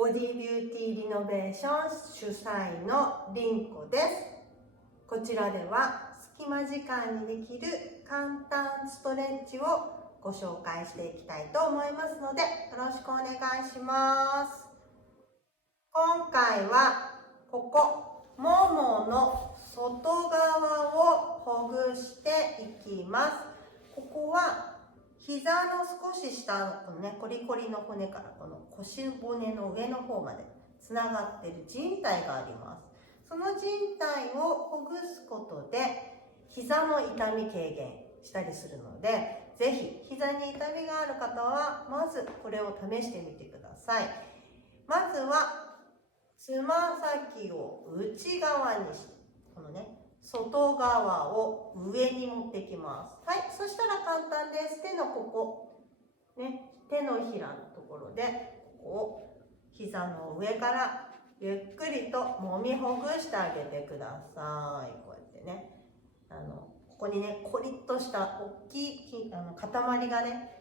ボディビューティーリノベーション主催のりんこです。こちらでは隙間時間にできる簡単ストレッチをご紹介していきたいと思いますので、よろしくお願いします。今回はここももの外側をほぐしていきます。ここは膝の少し下のこのね、コリコリの骨からこの腰骨の上の方までつながっている靭帯があります。その靭帯をほぐすことで膝の痛み軽減したりするので、ぜひ膝に痛みがある方はまずこれを試してみてください。まずはつま先を内側にして、このね、外側を上に持ってきます。はい、そしたら簡単です。手のここ、ね、手のひらのところで、ここを膝の上からゆっくりと揉みほぐしてあげてください。こうやってね、ここにね、コリッとした大きい塊がね、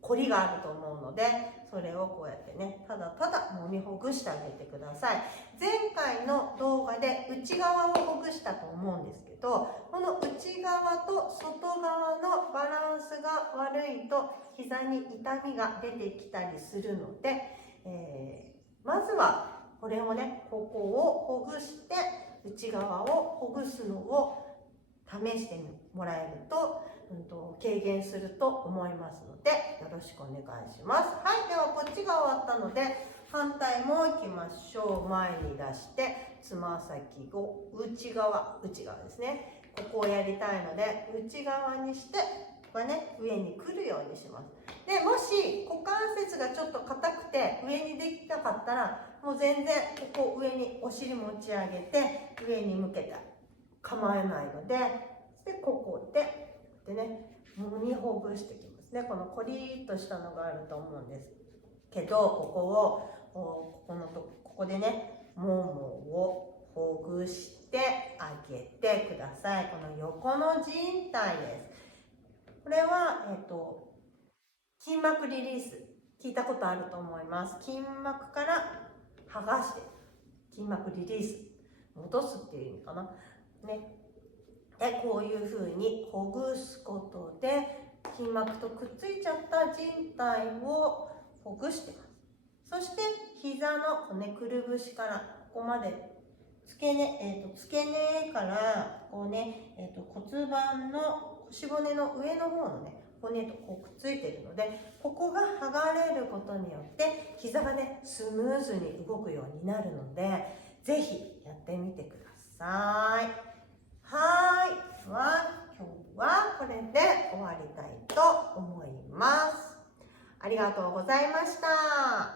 コリがあると思うので、それをこうやってね、ただただ揉みほぐしてあげてください。前回の動画で内側をほぐしたと思うんですけど、この内側と外側のバランスが悪いと膝に痛みが出てきたりするので、まずはこれをね、ここをほぐして内側をほぐすのを試してもらえると、軽減すると思いますので、よろしくお願いします。はい、ではこっちが終わったので、反対もいきましょう。前に出して、つま先を内側ですね。ここをやりたいので、内側にして、これね、上に来るようにします。で、もし股関節がちょっと硬くて上にできなかったら、もう全然ここ上にお尻持ち上げて、上に向けて構えないので、でここでね、揉みほぐしていきますね。このコリッとしたのがあると思うんですけど、ここでね、ももをほぐしてあげてください。この横の靭帯です。これは、筋膜リリース、聞いたことあると思います。筋膜から剥がして、筋膜リリース、戻すっていう意味かな。ね。で、こういう風にほぐすことで筋膜とくっついちゃった靭帯をほぐしてます。そして膝のくるぶしからここまで付け根からこうね、骨盤の腰骨の上の方のね骨とこうくっついているので、ここが剥がれることによって膝がねスムーズに動くようになるので、ぜひやってみてください。今日はこれで終わりたいと思います。ありがとうございました。